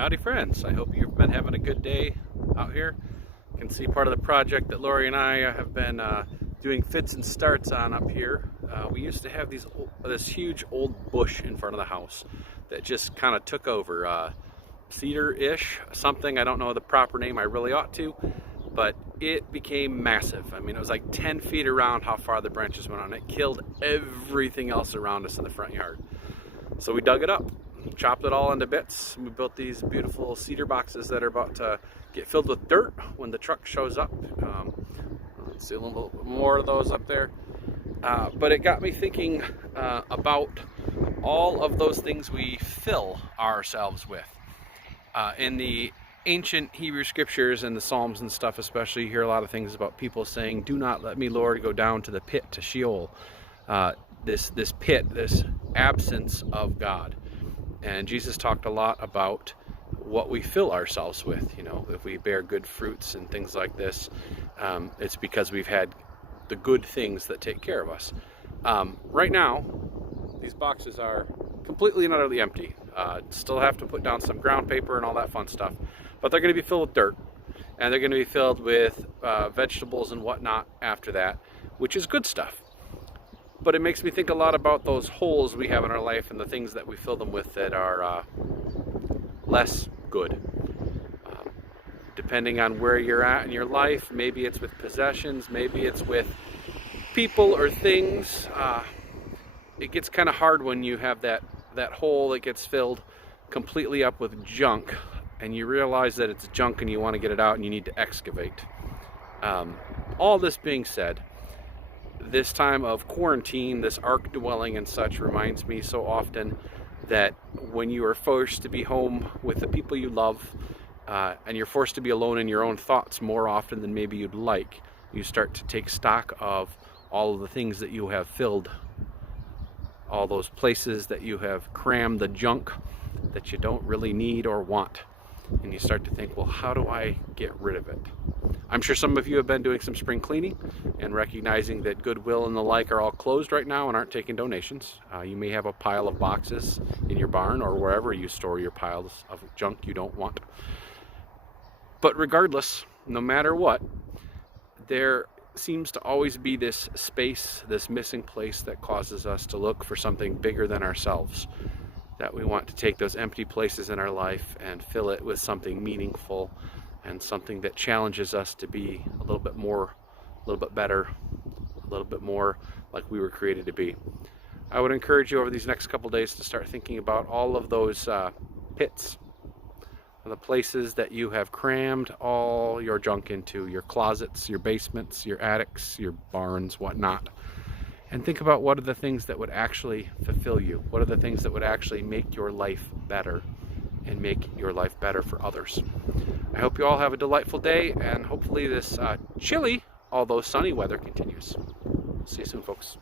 Howdy friends, I hope you've been having a good day out here. You can see part of the project that Lori and I have been doing fits and starts on up here. We used to have this huge old bush in front of the house that just kind of took over. Cedar-ish, something, I don't know the proper name, I really ought to, but it became massive. I mean, it was like 10 feet around how far the branches went on. It killed everything else around us in the front yard. So we dug it up, chopped it all into bits. We built these beautiful cedar boxes that are about to get filled with dirt when the truck shows up. Let's see a little bit more of those up there. But it got me thinking about all of those things we fill ourselves with. In the ancient Hebrew scriptures and the Psalms and stuff especially, you hear a lot of things about people saying, "Do not let me, Lord, go down to the pit, to Sheol." This pit, this absence of God. And Jesus talked a lot about what we fill ourselves with. You know, if we bear good fruits and things like this, it's because we've had the good things that take care of us. Right now, these boxes are completely and utterly empty. Still have to put down some ground paper and all that fun stuff, but they're going to be filled with dirt, and they're going to be filled with vegetables and whatnot after that, which is good stuff. But it makes me think a lot about those holes we have in our life and the things that we fill them with that are less good. Depending on where you're at in your life, maybe it's with possessions, maybe it's with people or things. It gets kind of hard when you have that hole that gets filled completely up with junk, and you realize that it's junk and you want to get it out and you need to excavate. All this being said, this time of quarantine, this ark dwelling and such, reminds me so often that when you are forced to be home with the people you love, and you're forced to be alone in your own thoughts more often than maybe you'd like, you start to take stock of all of the things that you have filled, all those places that you have crammed the junk that you don't really need or want. And you start to think, well, how do I get rid of it? I'm sure some of you have been doing some spring cleaning and recognizing that Goodwill and the like are all closed right now and aren't taking donations. You may have a pile of boxes in your barn or wherever you store your piles of junk you don't want. But regardless, no matter what, there seems to always be this space, this missing place that causes us to look for something bigger than ourselves. That we want to take those empty places in our life and fill it with something meaningful and something that challenges us to be a little bit more, a little bit better, a little bit more like we were created to be. I would encourage you over these next couple days to start thinking about all of those pits, the places that you have crammed all your junk into, your closets, your basements, your attics, your barns, whatnot. And think about what are the things that would actually fulfill you? What are the things that would actually make your life better and make your life better for others? I hope you all have a delightful day, and hopefully this chilly, although sunny weather continues. See you soon, folks.